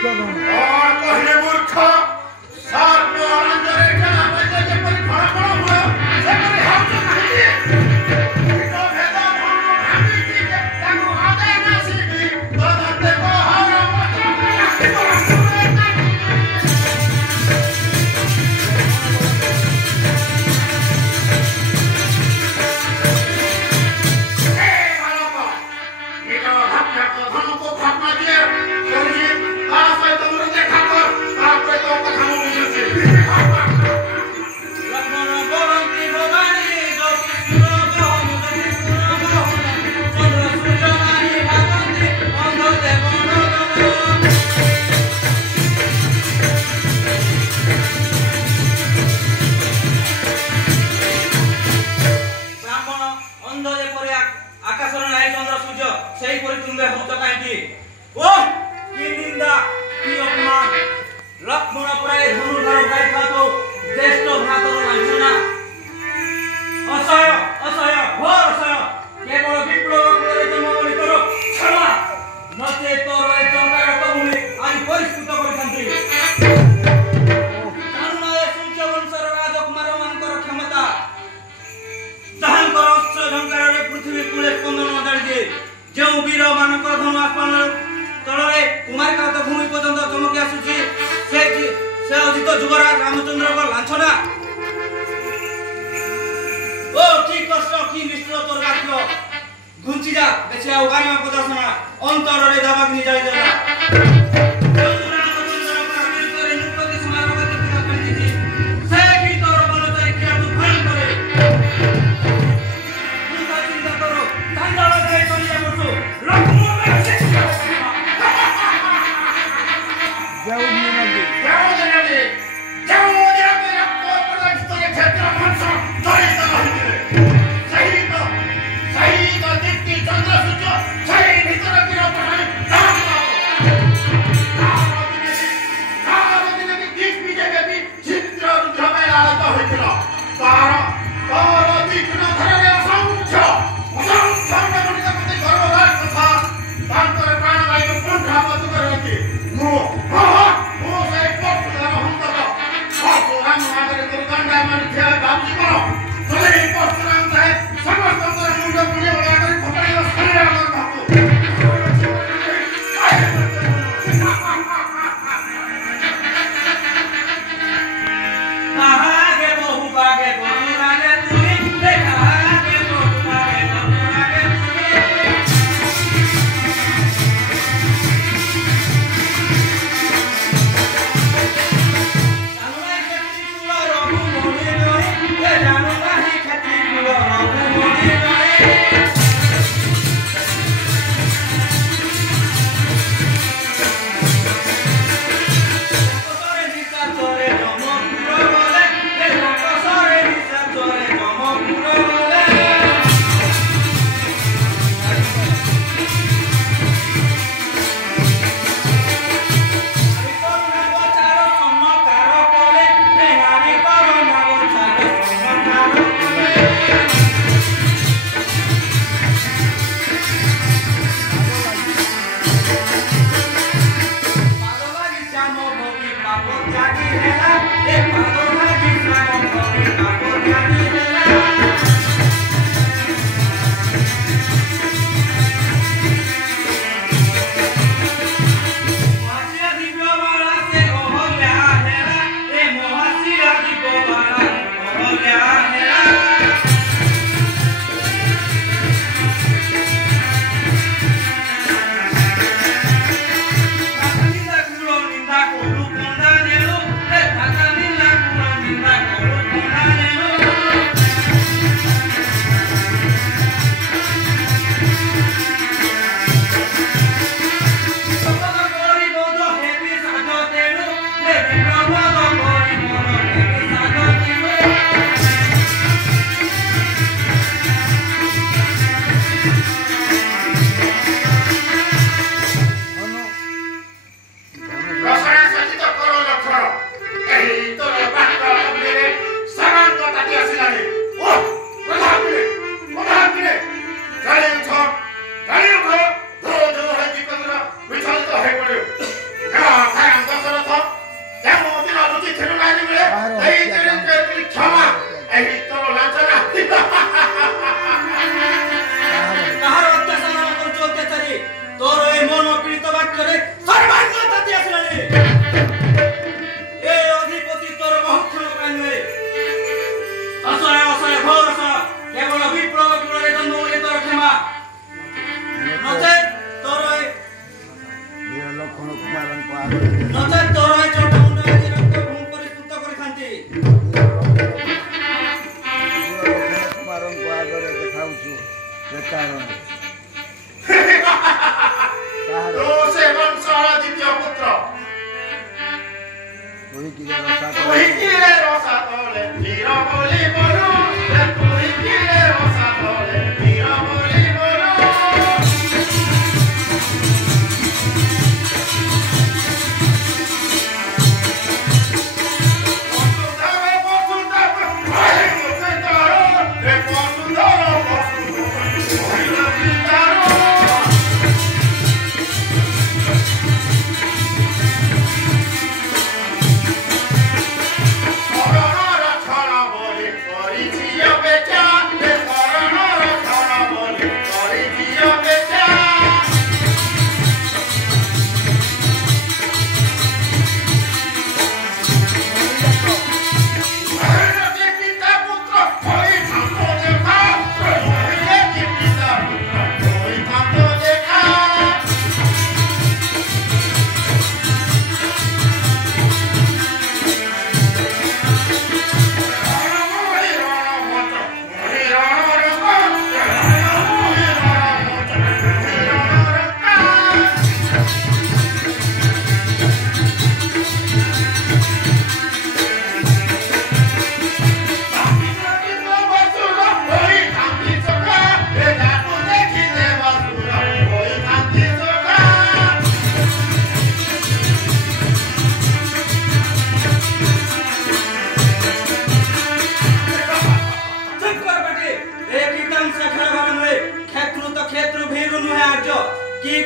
और कहले मूर्ख सार को रंजरे कला बजे जे परि फळ फळ हुआ से परि हाउस नहीं तो भेदा धन भागी की ताको आदे ना सीधी तो दते को हर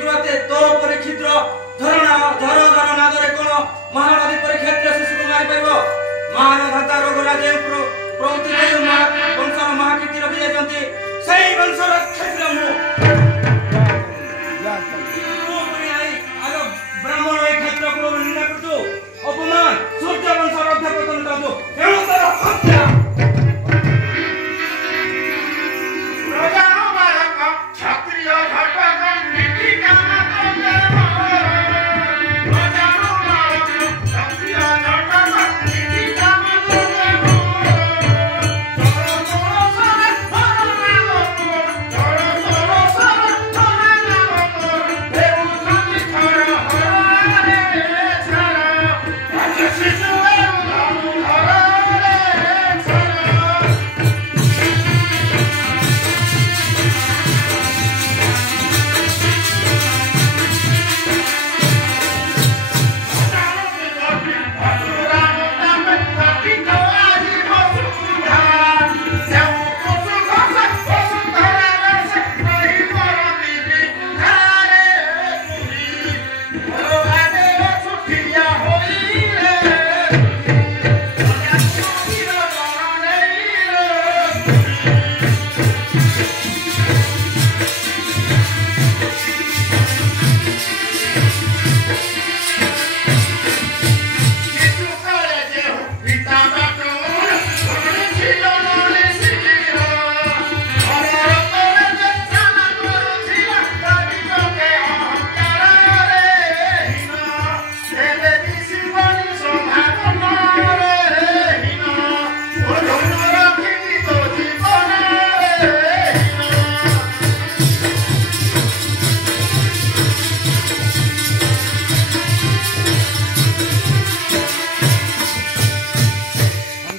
ग्रते तो परीक्षित झर नादरे कोन महानदी परीक्षेत्र शिशु मारि परिबो महानधाता रघुराजे प्रवृत्ति वंशर महाकीर्ति रखी जाती सही वंशर क्षेत्र मु आग ब्राह्मण ए क्षेत्र को निंदा करतु अपमान सूर्य वंशर अध्यपतन करतु एणु तर हत्या राजानो बालक क्षत्रिय घटक नीति काम करते राजानो बालक क्षत्रिय घटक नीति काम करते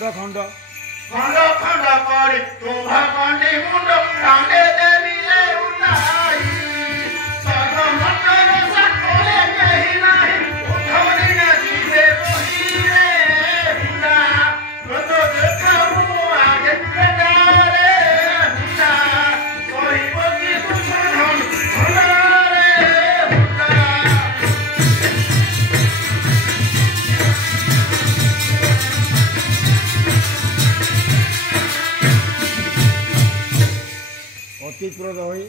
खंड खंड करे तुम्हा कंडी मुंड कांडे देविले उठाई सदा मकर सकले कहि नाही उठौनी न जीवे बहिरे हुंडा तो देखाऊ आगे पेटारे हुंडा कहिब कि तू धन भलारे हुंडा অতি ক্রোধ হয়ে